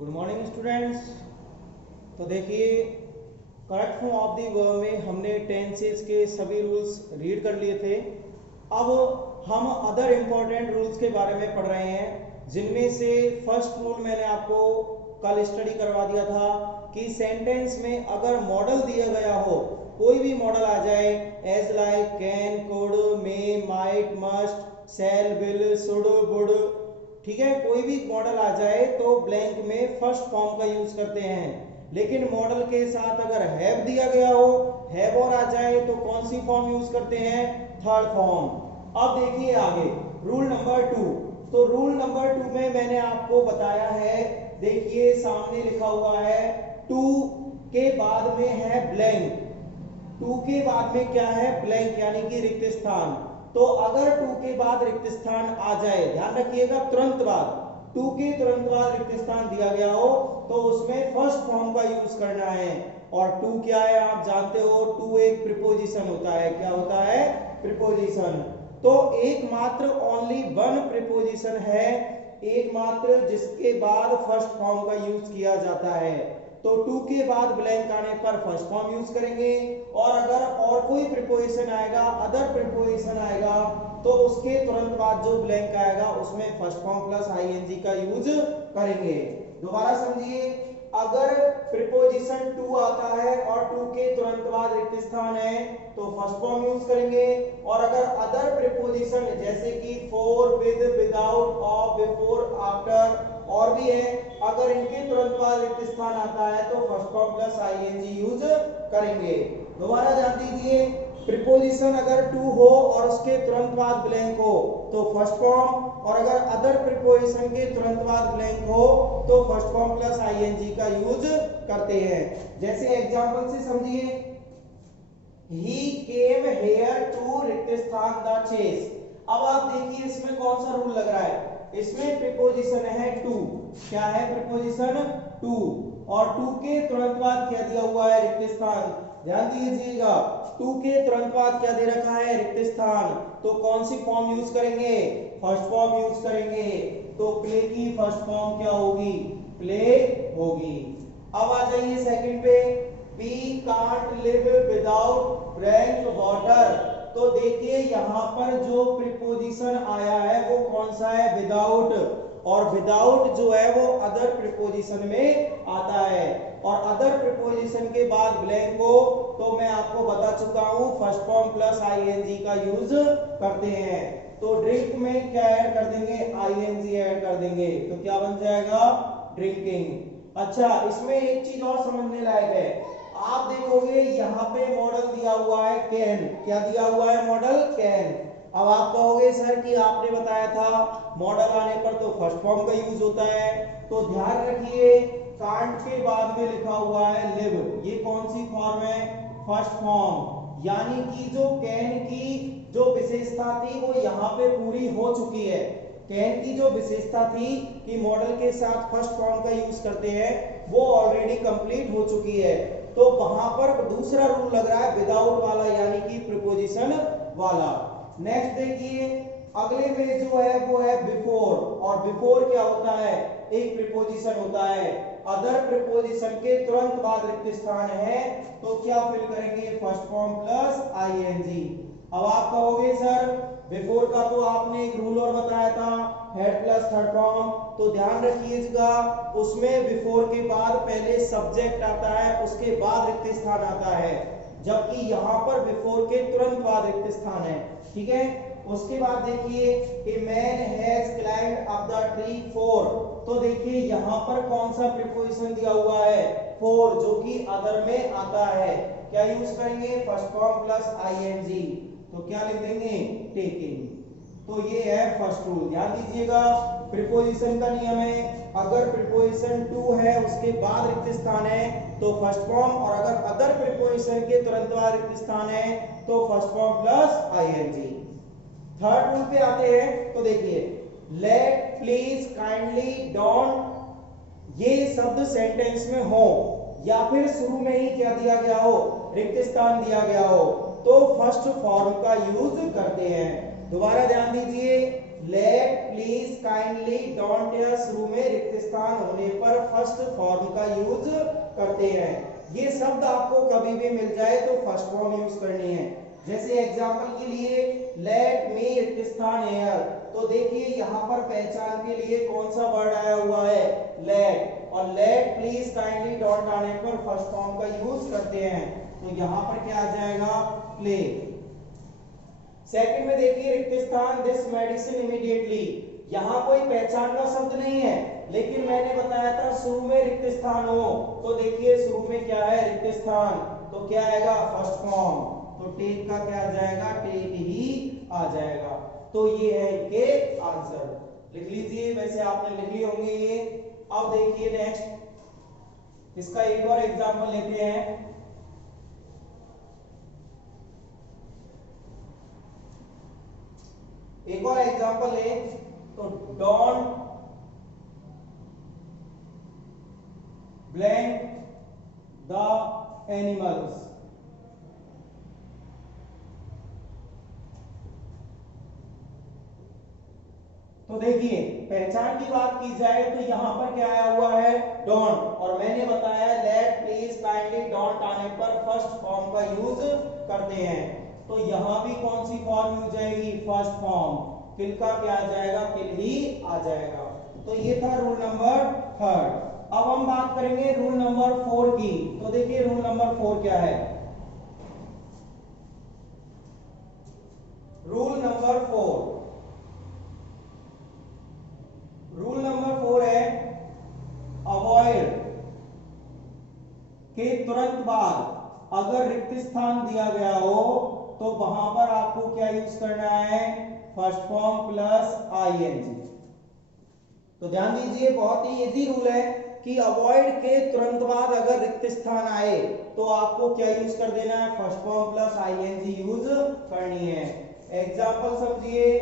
Good morning students. तो देखिए, correct form of the verb में हमने टेंसेस के सभी रूल्स रीड कर लिए थे। अब हम अदर इम्पोर्टेंट रूल्स के बारे में पढ़ रहे हैं, जिनमें से फर्स्ट रूल मैंने आपको कल स्टडी करवा दिया था कि सेंटेंस में अगर मॉडल दिया गया हो, कोई भी मॉडल आ जाए, as like, can, could, may, might, must, shall, will, should, would, ठीक है, कोई भी मॉडल आ जाए तो ब्लैंक में फर्स्ट फॉर्म का यूज करते हैं। लेकिन मॉडल के साथ अगर हैव दिया गया हो, हैव और आ जाए तो कौन सी फॉर्म यूज करते हैं? Third form. अब देखिए आगे रूल नंबर 2। तो रूल नंबर 2 में मैंने आपको बताया है, देखिए सामने लिखा हुआ है, टू के बाद में है ब्लैंक। टू के बाद में क्या है? ब्लैंक, यानी कि रिक्त स्थान। तो अगर टू के बाद रिक्त स्थान आ जाए, ध्यान रखिएगा, तुरंत बाद, टू के तुरंत बाद रिक्त स्थान दिया गया हो तो उसमें फर्स्ट फॉर्म का यूज करना है। और टू क्या है? आप जानते हो, टू एक प्रीपोजिशन होता है। क्या होता है? प्रीपोजिशन। तो एकमात्र ओनली वन प्रीपोजिशन है, एकमात्र जिसके बाद फर्स्ट फॉर्म का यूज किया जाता है। तो टू के बाद ब्लैंक आने पर फर्स्ट फॉर्म यूज करेंगे, और अगर और कोई प्रीपोजिशन आएगा, अदर प्रीपोजिशन आएगा, तो उसके तुरंत बाद जो ब्लैंक आएगा उसमें फर्स्ट फॉर्म प्लस आईएनजी का यूज करेंगे। दोबारा समझिए, अगर प्रीपोजिशन टू आता है और टू के तुरंत बाद रिक्त स्थान है तो फर्स्ट फॉर्म यूज करेंगे, और अगर अदर प्रीपोजिशन जैसे कि for, with, without, of, before, after और भी है, अगर इनके तुरंत बाद रिक्त स्थान आता है तो first form plus ING use करेंगे। दोबारा ध्यान दीजिए, प्रीपोजिशन अगर टू हो और उसके तुरंत बाद ब्लैंक हो तो फर्स्ट फॉर्म, और अगर अदर प्रीपोजिशन के तुरंत बाद ब्लैंक हो तो फर्स्ट फॉर्म प्लस आईएनजी का यूज करते हैं। जैसे एग्जांपल से समझिए, ही केम हेयर टू रिक्त स्थान द चेस। अब आप देखिए इसमें कौन सा रूल लग रहा है? इसमें प्रीपोजिशन है टू। क्या है प्रीपोजिशन? टू, और टू के तुरंत बाद क्या दिया हुआ है? रिक्त स्थान। ध्यान दीजिएगा, टू के तुरंत बाद क्या दे रखा है? रिक्त स्थान। तो कौन सी फॉर्म यूज करेंगे? फर्स्ट फॉर्म यूज करेंगे। तो प्ले की फर्स्ट फॉर्म क्या होगी? प्ले होगी। अब आ जाइए सेकंड पे, we can't live without drink water. तो देखिए यहां पर जो प्रीपोजिशन आया है वो कौन सा है? विदाउट। और विदाउट जो है वो अदर प्रीपोजिशन में आता है, और अदर प्रीपोजिशन के बाद ब्लैंक हो तो मैं आपको बता चुका हूं फर्स्ट फॉर्म प्लस आईएनजी का यूज करते हैं। तो ड्रिंक में क्या ऐड कर देंगे? आईएनजी ऐड कर देंगे, तो क्या बन जाएगा? ड्रिंकिंग। अच्छा, इसमें एक चीज और समझने लायक है, आप देखोगे यहां पे मॉडल दिया हुआ है कैन। क्या दिया हुआ है? Model can. अब आप कहोगे सर कि आपने बताया था मॉडल आने पर तो फर्स्ट फॉर्म का यूज होता है। तो ध्यान रखिए, कांट के बाद में लिखा हुआ है लिव, ये कौन सी फॉर्म है? First form. यानी कि जो कैन की जो विशेषता थी वो यहाँ पे पूरी हो चुकी है। कैन की जो विशेषता थी कि मॉडल के साथ फर्स्ट फॉर्म का यूज करते हैं, वो ऑलरेडी कंप्लीट हो चुकी है। तो वहां पर दूसरा रूल लग रहा है विदाउट वाला, यानी कि प्रीपोजिशन वाला। नेक्स्ट देखिए, अगले में जो है वो है बिफोर, और बिफोर क्या होता है? एक प्रीपोजिशन होता है। अदर प्रीपोजिशन के तुरंत बाद रिक्त स्थान है तो क्या फिल करेंगे? First form plus ING. अब आप कहोगे सर बिफोर का तो आपने एक रूल और बताया था, हेड प्लस थर्ड फॉर्म। तो ध्यान रखिएगा, उसमें बिफोर के बाद पहले सब्जेक्ट आता है, उसके बाद रिक्त स्थान आता है, जबकि यहां पर बिफोर के तुरंत बाद रिक्त स्थान है। ठीक है, उसके बाद देखिए, a man has climbed up the tree for. तो देखिए यहां पर कौन सा प्रीपोजिशन दिया हुआ है? फॉर, जो कि अदर में आता है। क्या यूज करेंगे? First form plus ING. तो क्या लिख देंगे? टेकिंग। तो ये है फर्स्ट रूल। ध्यान दीजिएगा, प्रीपोजिशन का नियम है, अगर प्रीपोजिशन टू है उसके बाद रिक्त स्थान है तो फर्स्ट फॉर्म, और अगर अदर प्रीपोजिशन के तुरंत बाद रिक्त स्थान है तो first form plus ING. Third rule पे आते हैं, तो देखिए, लेट, प्लीज, काइंडली, डोंट, ये शब्द सेंटेंस में हो या फिर शुरू में ही क्या दिया गया हो? रिक्त स्थान दिया गया हो, तो फर्स्ट फॉर्म का यूज करते हैं। दोबारा ध्यान दीजिए, लेट, प्लीज, काइंडली, डोंट या शुरू में रिक्त स्थान होने पर फर्स्ट फॉर्म का यूज करते हैं। ये शब्द आपको कभी भी मिल जाए तो फर्स्ट फॉर्म यूज करनी है। जैसे एग्जांपल के लिए लेट मी रिक्त स्थान हेयर, तो देखिए यहाँ पर पहचान के लिए कौन सा वर्ड आया हुआ है, लेट, और लेट, प्लीज, काइंडली, डोंट आने पर फर्स्ट फॉर्म का यूज करते हैं। तो यहाँ पर क्या आ जाएगा, प्ले। सेकंड में देखिए रिक्त स्थान, दिस मेडिसिन इमीडिएटली, यहाँ कोई पहचान का शब्द नहीं है, लेकिन मैंने बताया था शुरू में रिक्त स्थान हो, तो देखिए शुरू में क्या है, रिक्त स्थान, तो क्या आएगा, फर्स्ट फॉर्म, तो टेक का क्या आ जाएगा, टेक ही आ जाएगा। तो ये है इनके आंसर, लिख लीजिए, वैसे आपने लिख लिए होंगे ये। अब देखिए नेक्स्ट, इसका एक और एग्जांपल लेते हैं। एक और एग्जांपल है, तो डोंट ब्लैंक द एनिमल्स। तो देखिए पहचान की बात की जाए तो यहां पर क्या आया हुआ है, डोंट, और मैंने बताया लेट, प्लीज, काइंडली, डोंट आने पर फर्स्ट फॉर्म का यूज करते हैं। तो यहां भी कौन सी फॉर्म यूज आएगी, फर्स्ट फॉर्म, किल का क्या आ जाएगा, किल ही आ जाएगा। तो ये था रूल नंबर 3। अब हम बात करेंगे रूल नंबर 4 की। तो देखिए रूल नंबर 4 क्या है, रूल नंबर 4, रूल नंबर 4 है अवॉइड के तुरंत बाद अगर रिक्त स्थान दिया गया हो तो वहां पर आपको क्या यूज करना है, फर्स्ट फॉर्म प्लस आईएनजी। तो ध्यान दीजिए, बहुत ही इजी रूल है कि अवॉइड के तुरंत बाद अगर रिक्त स्थान आए तो आपको क्या यूज कर देना है, first form plus ING use करनी है। एग्जांपल समझिए,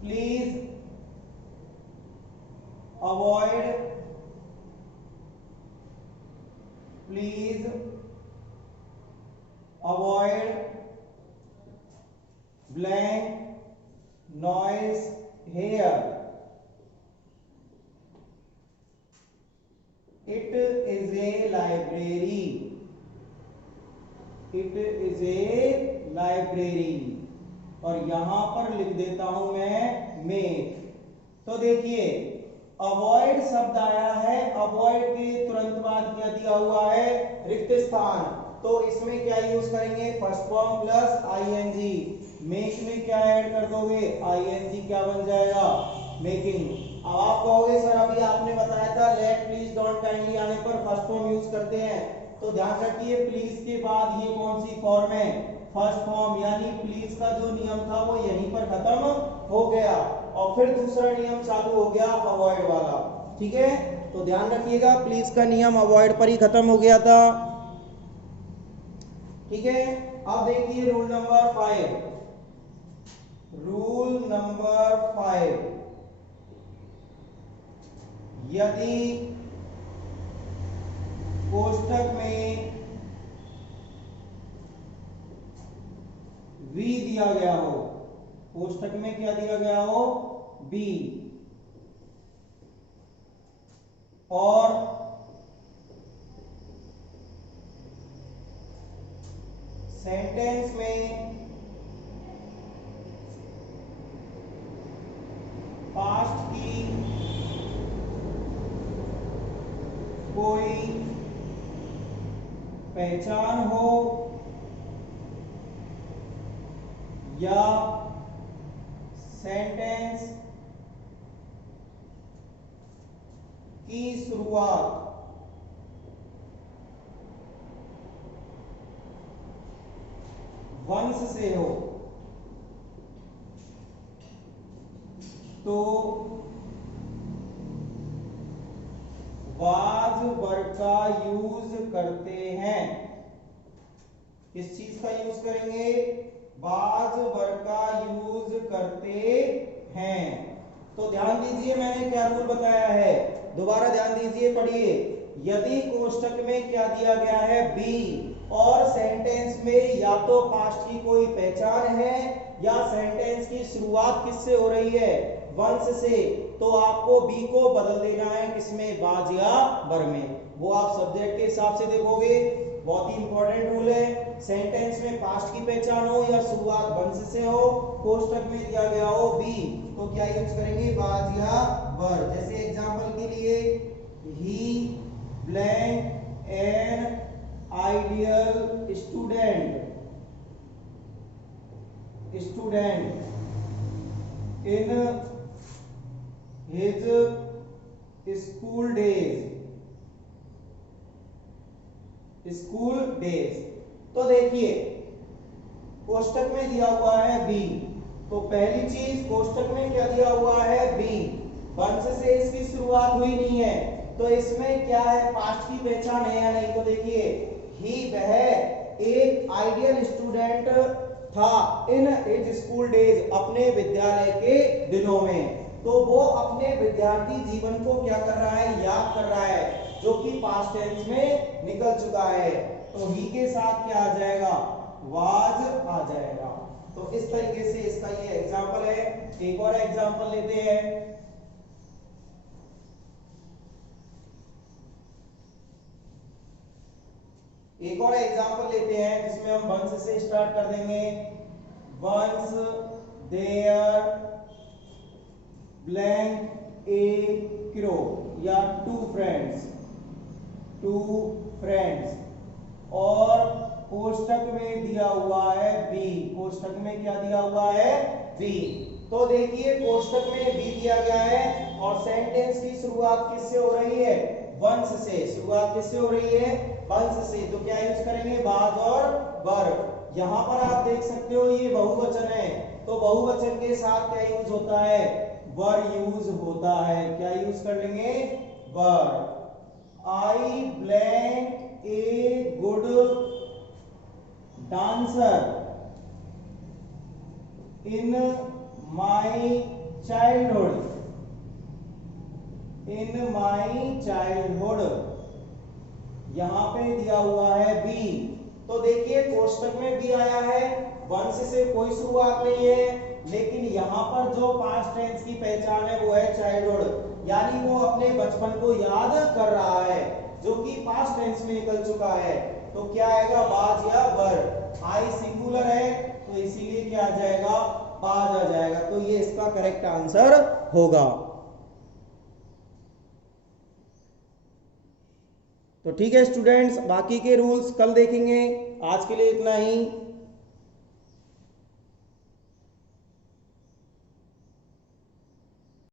please avoid, please avoid blank noise here, it is a library, it is a library, और यहां पर लिख देता हूं मैं मेक। तो देखिए अवॉइड शब्द आया है, अवॉइड के तुरंत बाद क्या दिया हुआ है, रिक्त स्थान, तो इसमें क्या यूज करेंगे, first form plus ING. Make में क्या ऐड कर दोगे, आईएनजी, क्या बन जाएगा, मेकिंग। अब आप कहोगे सर अभी आपने बताया था लेट, प्लीज, डोंट, काइंडली आने पर फर्स्ट फॉर्म यूज करते हैं, तो ध्यान रखिए प्लीज के बाद ये कौन सी फॉर्म है, फर्स्ट फॉर्म, यानी प्लीज का जो नियम था वो यहीं पर खत्म हो गया और फिर दूसरा नियम चालू हो गया अवॉइड वाला। ठीक है, तो ध्यान रखिएगा प्लीज का नियम अवॉइड पर ही खत्म हो गया था। ठीक है, अब देखिए रूल नंबर 5, रूल नंबर 5, यदि कोष्टक में V दिया गया हो, कोष्टक में क्या दिया गया हो, B, और सेंटेंस में पास्ट की कोई पहचान हो या सेंटेंस की शुरुआत वंश से हो तो वाज वर्ड का यूज करते हैं। किस चीज का यूज करेंगे, वाज वर्ड का यूज करते हैं। तो ध्यान दीजिए मैंने क्या रूल बताया है, दोबारा ध्यान दीजिए, पढ़िए। यदि कोष्टक में क्या दिया गया है, बी, और सेंटेंस में या तो पास्ट की कोई पहचान है या सेंटेंस की शुरुआत किससे हो रही है, वंश से, तो आपको बी को बदल देना है किसमें, वाज या वर में। वो आप सब्जेक्ट के हिसाब से देखोगे। बहुत ही इंपॉर्टेंट रूल है, सेंटेंस में पास्ट की पहचान हो या शुरुआत वंश से हो, कोष्टक में दिया गया हो बी, तो क्या यूज करेंगे, वाज या वर। जैसे एग्जांपल के लिए, he blank an ideal student in his school days. तो देखिए कोष्टक में दिया हुआ है बी, तो पहली चीज कोष्टक में क्या दिया हुआ है, बी, वंश से इसकी शुरुआत हुई नहीं है, तो इसमें क्या है, पास्ट की पहचान है या नहीं। तो देखिए ही, वह एक आइडियल स्टूडेंट था इन हिज स्कूल डेज, अपने विद्यालय के दिनों में, तो वो अपने विद्यार्थी जीवन को क्या कर रहा है, याद कर रहा है, जो कि पास्ट टेंस में निकल चुका है। तो ही के साथ क्या आ जाएगा, वाज आ जाएगा। तो इस तरीके से इसका ये एग्जांपल है। एक और एग्जांपल लेते हैं। एक और एग्जांपल लेते हैं जिसमें हम वंश से स्टार्ट कर देंगे। Once there blank a crow, या टू फ्रेंड्स, और कोष्टक में दिया हुआ है बी, कोष्टक में क्या दिया हुआ है, बी। तो देखिए कोष्टक में बी दिया गया है और सेंटेंस की शुरुआत किससे हो रही है, वंश से। शुरुआत किससे हो रही है, वंश से, तो क्या यूज करेंगे, वाज और वर। यहां पर आप देख सकते हो ये बहुवचन है, तो बहुवचन के साथ क्या यूज होता है, वर यूज होता है। क्या यूज कर लेंगे, were. I blank a good dancer in my childhood, यहां पे दिया हुआ है बी। तो देखिए कोष्टक में बी आया है, वंश से कोई शुरुआत नहीं है, लेकिन यहां पर जो पास्ट टेंस की पहचान है वो है चाइल्डहुड, यानी वो अपने बचपन को याद कर रहा है, जो कि पास्ट टेंस में निकल चुका है। तो क्या आएगा, वाज या वर। आई सिंगुलर है तो इसीलिए क्या आ जाएगा, वाज आ जाएगा। तो ये इसका करेक्ट आंसर होगा। तो ठीक है स्टूडेंट्स, बाकी के रूल्स कल देखेंगे। आज के लिए इतना ही।